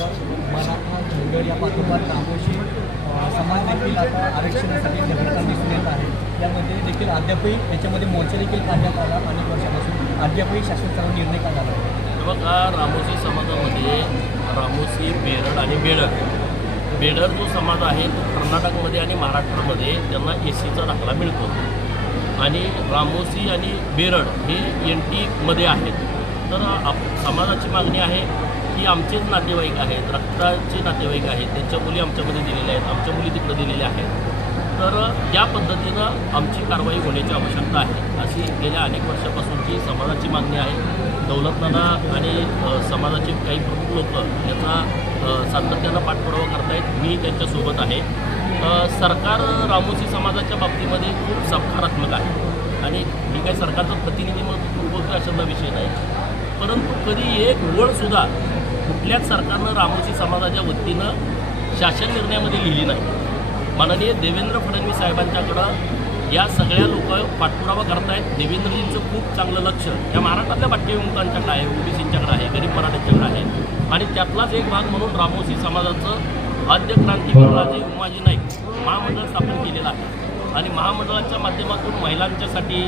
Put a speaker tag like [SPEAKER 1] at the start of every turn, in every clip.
[SPEAKER 1] मराठा धनगर या पाठोपाठ नामोशी समाज देखील आता आरक्षणासाठी झगडता दिसून येत आहे यामध्ये देखील अद्यापही याच्यामध्ये मोर्चा देखील काढण्यात आला अनेक वर्षापासून. अद्यापही शासनाचा निर्णय काढला आहे.
[SPEAKER 2] बघा रामोशी समाजामध्ये रामोशी बेरड आणि बेडर. बेडर जो समाज आहे तो कर्नाटकमध्ये आणि महाराष्ट्रामध्ये त्यांना ए सीचा दाखला मिळतो. आणि रामोशी आणि बेरड हे एन टीमध्ये आहेत. तर आप समाजाची मागणी आहे ही आमचेच नातेवाईक आहेत रक्ताचे नातेवाईक आहेत त्यांच्या मुली आमच्यामध्ये दिलेल्या आहेत आमच्या मुली तिकडे दिलेल्या आहेत. तर या पद्धतीनं आमची कारवाई होण्याची आवश्यकता आहे. अशी गेल्या अनेक वर्षापासूनची समाजाची मागणी आहे. दौलतनाना आणि समाजाचे काही प्रमुख लोक याचा सातत्यानं पाठपुरावा करतायत. मी त्यांच्यासोबत आहे. सरकार रामोशी समाजाच्या बाबतीमध्ये खूप सकारात्मक आहे. आणि मी काही सरकारचं प्रतिनिधी म्हणून बोलतो अशातला विषय नाही. परंतु कधी एक वळसुद्धा कुठल्याच सरकारनं रामोशी समाजाच्या वतीनं शासन निर्णयामध्ये लिहिली नाही. माननीय देवेंद्र फडणवीस साहेबांच्याकडं या सगळ्या लोक पाठपुरावा करतायत. देवेंद्रजींचं खूप चांगलं लक्ष या महाराष्ट्रातल्या पाठ्यविमुखांच्याकडे आहे ओबीसींच्याकडे आहे गरीब मराठ्यांच्याकडे आहे. आणि त्यातलाच एक भाग म्हणून रामोशी समाजाचं आद्य क्रांतीवीर राजे उमाजी नाईक महामंडळ स्थापन केलेलं आहे. आणि महामंडळाच्या माध्यमातून महिलांच्यासाठी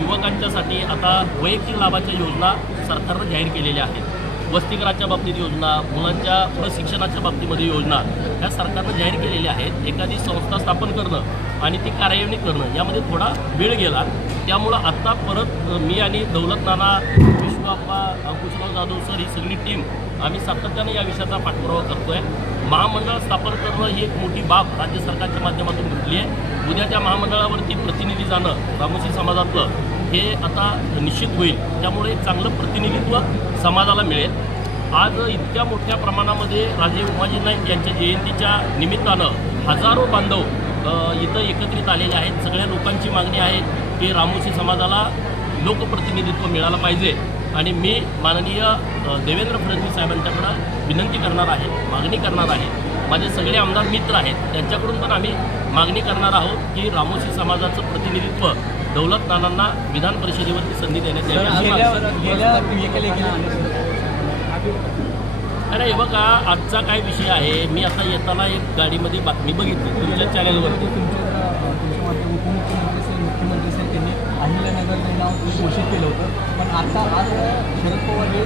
[SPEAKER 2] युवकांच्यासाठी आता वैयक्तिक लाभाच्या योजना सरकारनं जाहीर केलेल्या आहेत. वसतिगृहाच्या बाबतीत योजना मुलांच्या प्रशिक्षणाच्या बाबतीमध्ये योजना ह्या सरकारनं जाहीर केलेल्या आहेत. एखादी संस्था स्थापन करणं आणि ती कार्यान्वित करणं यामध्ये थोडा वेळ गेला. त्यामुळं आत्ता परत मी आणि दौलत नाना बाप्पा अंकुशराव जाधव सर ही सगळी टीम आम्ही सातत्याने या विषयाचा पाठपुरावा करतो आहे महामंडळ स्थापन करणं ही एक मोठी बाब राज्य सरकारच्या माध्यमातून घेतली आहे. उद्या त्या महामंडळावरती प्रतिनिधी जाणं रामोशी समाजातलं हे आता निश्चित होईल. त्यामुळे एक चांगलं प्रतिनिधित्व समाजाला मिळेल. आज इतक्या मोठ्या प्रमाणामध्ये राजे उमाजी नाईक यांच्या जयंतीच्या निमित्तानं हजारो बांधव इथं एकत्रित आलेले आहेत. सगळ्या लोकांची मागणी आहे की रामोशी समाजाला लोकप्रतिनिधित्व मिळालं पाहिजे. आणि मी माननीय देवेंद्र फडणवीस साहेबांच्याकडं विनंती करणार आहे मागणी करणार आहे. माझे सगळे आमदार मित्र आहेत. त्यांच्याकडून पण आम्ही मागणी करणार आहोत की रामोशी समाजाचं प्रतिनिधित्व दौलत नानांना विधान परिषदेवरती संधी देण्यात यावी. अरे हे बघा आजचा काय विषय आहे? मी आता येताना एक गाडीमध्ये बातमी बघितली तुमच्या चॅनलवरती
[SPEAKER 1] अहिल्यानगर नाव घोषित केलं होतं. पण आता आज शरद पवार हे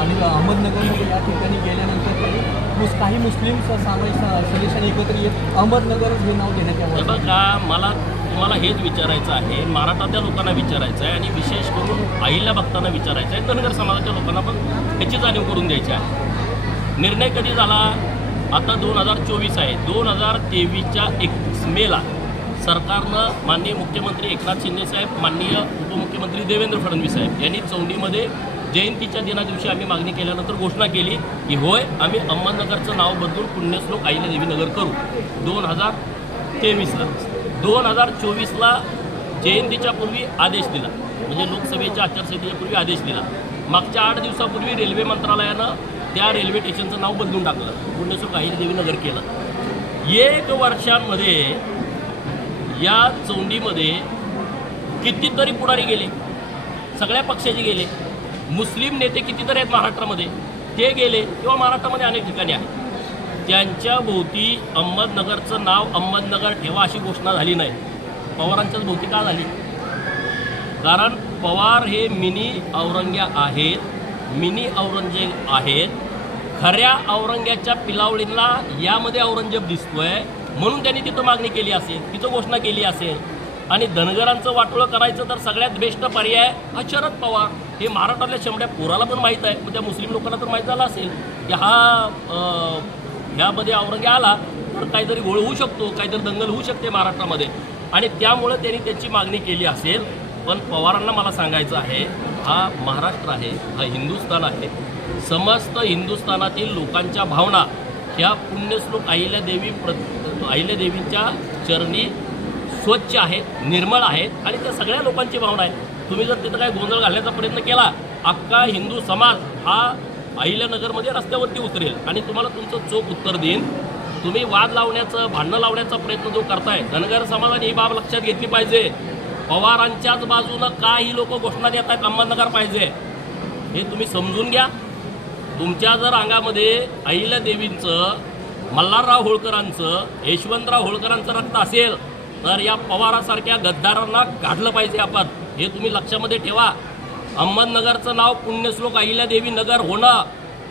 [SPEAKER 1] आणि अहमदनगरमध्ये या ठिकाणी गेल्यानंतर तरी मुस काही मुस्लिम सामायिक सदस्यांनी एकत्र येत अहमदनगर हे नाव देण्यात यावं.
[SPEAKER 2] बघा मला तुम्हाला हेच विचारायचं आहे. मराठाच्या लोकांना विचारायचं आहे आणि विशेष करून आईला भक्तांना विचारायचं आहे. धनगर समाजाच्या लोकांना पण ह्याची जाणीव करून द्यायची आहे. निर्णय कधी झाला? आता दोन हजार चोवीस आहे. दोन हजार तेवीसच्या एकतीस मेला सरकारनं माननीय मुख्यमंत्री एकनाथ शिंदेसाहेब माननीय उपमुख्यमंत्री देवेंद्र फडणवीस साहेब यांनी चौंडीमध्ये जयंतीच्या दिनादिवशी आम्ही मागणी केल्यानंतर घोषणा केली की होय आम्ही अहमदनगरचं नाव बदलून पुण्यश्लोक आईला नगर करू. दोन हजार तेवीसला दोन हजार चोवीसला जयंतीच्या पूर्वी आदेश दिला. म्हणजे लोकसभेच्या आचारसंहितेच्या पूर्वी आदेश दिला. मागच्या आठ दिवसापूर्वी रेल्वे मंत्रालयानं त्या रेल्वे स्टेशनचं नाव बदलून टाकलं. पुण्यश्लोक आईला नगर केलं. एक वर्षांमध्ये या चोंडीमध्ये कितीतरी पुढारी गेले. सगळ्या पक्षाचे गेले. मुस्लिम नेते कितीतरी आहेत महाराष्ट्रामध्ये? ते गेले किंवा महाराष्ट्रामध्ये अनेक ठिकाणी आहेत. त्यांच्या भोवती अहमदनगरचं नाव अहमदनगर ठेवा अशी घोषणा झाली नाही. पवारांच्याच भोवती का झाली? कारण पवार हे मिनी औरंग्या आहेत. मिनी औरंगजेब आहेत. खऱ्या औरंग्याच्या पिलावळींना यामध्ये औरंगजेब दिसतोय. म्हणून त्यांनी तिथं मागणी केली असेल तिथं घोषणा केली असेल. आणि धनगरांचं वाटोळं करायचं तर सगळ्यात बेस्ट पर्याय हा शरद पवार. हे महाराष्ट्रातल्या शेमड्या पोराला पण माहीत आहे मग त्या मुस्लिम लोकांना तर माहीत झालं असेल की हा ह्यामध्ये औरंगे आला तर काहीतरी गोळ होऊ शकतो काहीतरी दंगल होऊ शकते महाराष्ट्रामध्ये. आणि त्यामुळं त्यांनी त्याची मागणी केली असेल. पण पवारांना मला सांगायचं आहे हा महाराष्ट्र आहे हा हिंदुस्थान आहे. समस्त हिंदुस्थानातील लोकांच्या भावना ह्या पुण्यश्लोक अहिल्यादेवी प्र अहिल्यादेवींच्या चरणी स्वच्छ आहेत निर्मळ आहेत आणि त्या सगळ्या लोकांची भावना आहे तुम्ही जर तिथं काय गोंधळ घालण्याचा प्रयत्न केला अख्खा हिंदू समाज हा अहिल्यानगरमध्ये रस्त्यावरती उतरेल आणि तुम्हाला तुमचं चोख उत्तर देईन. तुम्ही वाद लावण्याचं भांडणं लावण्याचा प्रयत्न जो करताय धनगर समाजाने ही बाब लक्षात घेतली पाहिजे. पवारांच्याच बाजूनं काही लोक घोषणा देत आहेत अहमदनगर पाहिजे. हे तुम्ही समजून घ्या. तुमच्या जर अंगामध्ये अहिल्यादेवींचं मल्हारराव होळकरांचं यशवंतराव होळकरांचं रक्त असेल तर या पवारासारख्या गद्दारांना काढलं पाहिजे आपण. हे तुम्ही लक्षामध्ये ठेवा. अहमदनगरचं नाव पुण्यश्लोक अहिल्यादेवी नगर होणं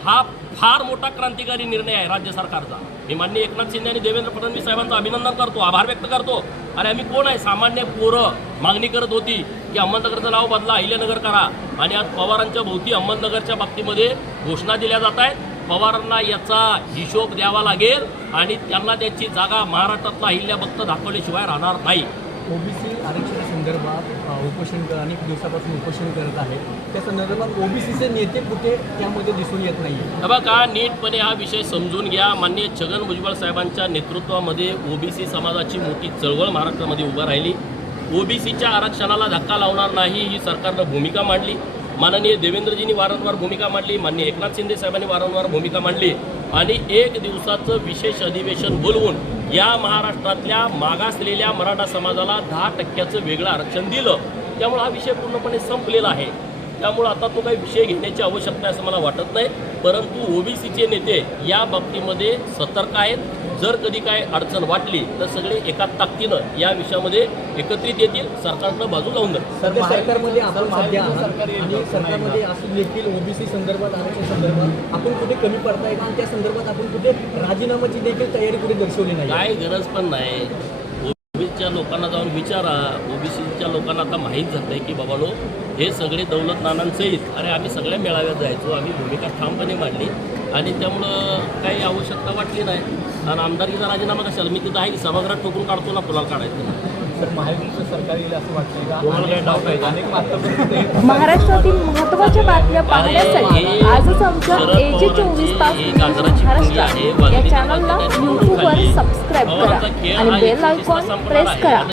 [SPEAKER 2] हा फार मोठा क्रांतिकारी निर्णय आहे राज्य सरकारचा. मी माननीय एकनाथ शिंदे आणि देवेंद्र फडणवीस साहेबांचं अभिनंदन करतो आभार व्यक्त करतो. अरे आम्ही कोण आहे? सामान्य पोरं. मागणी करत होती की अहमदनगरचं नाव बदला अहिल्यानगर करा. आणि आज पवारांच्या भोवती अहमदनगरच्या बाबतीमध्ये घोषणा दिल्या जात आहेत. पवारांना याचा हिशोब द्यावा लागेल आणि त्यांना त्याची जागा महाराष्ट्रातला अहिल्या भक्त दाखवल्याशिवाय राहणार नाही.
[SPEAKER 1] ओबीसी अ, उपोषण अनेक दिवसापासून उपोषण करत आहे. त्या संदर्भात ओबीसीचे नेते कुठे त्यामध्ये दिसून येत नाही
[SPEAKER 2] बघा नीटपणे हा विषय समजून घ्या. माननीय छगन भुजबळ साहेबांच्या नेतृत्वामध्ये ओबीसी समाजाची मोठी चळवळ महाराष्ट्रामध्ये उभं राहिली. ओबीसीच्या आरक्षणाला धक्का लावणार नाही ही सरकारनं भूमिका मांडली. माननीय देवेंद्रजींनी वारंवार भूमिका मांडली माननीय एकनाथ शिंदे साहेबांनी वारंवार भूमिका मांडली आणि एक दिवसाचं विशेष अधिवेशन बोलवून या महाराष्ट्रातल्या मागासलेल्या मराठा समाजाला दहा टक्क्याचं वेगळं आरक्षण दिलं. त्यामुळे हा विषय पूर्णपणे संपलेला आहे. त्यामुळं आता तो काही विषय घेण्याची आवश्यकता आहे असं मला वाटत नाही. परंतु ओबीसीचे नेते या बाबतीमध्ये सतर्क आहेत. जर कधी काय अडचण वाटली तर सगळे एका ताकदीनं या विषयामध्ये एकत्रित येतील सरकारनं बाजू लावून
[SPEAKER 1] सध्या सरकारमध्ये आपण सध्या आहात आणि सरकारमध्ये असून देखील ओबीसी संदर्भात आरक्षण संदर्भात आपण कुठे कमी पडतायत आणि त्या संदर्भात आपण कुठे राजीनामाची देखील तयारी कुठे दर्शवली नाही?
[SPEAKER 2] काय गरज पण नाही. ओबीसीच्या लोकांना जाऊन विचारा. ओबीसीच्या लोकांना आता माहीत झालं आहे की बाबानो हे सगळे दौलत नानांसहित अरे आम्ही सगळ्या मेळाव्यात जायचो. आम्ही भूमिका ठामपणे मांडली. आणि त्यामुळं काही आवश्यकता वाटली नाही. आणि आमदारकीचा राजीनामा कशाला? मी तिथं आहे की सभागृहात ठोकून काढतो ना फुलाला काढायचं.
[SPEAKER 1] सर महायुतीचं सरकार येईल असं वाटतंय का? आणि डाऊट आहे? अनेक माध्यमांमध्ये
[SPEAKER 3] महाराष्ट्रातील महत्त्वाच्या बातम्या पाहण्यासाठी आजच आमच्या एजी चोवीस तास न्यूज महाराष्ट्र या चॅनलला यूट्यूबवर सबस्क्राईब करा आणि बेल आयकॉन प्रेस करा.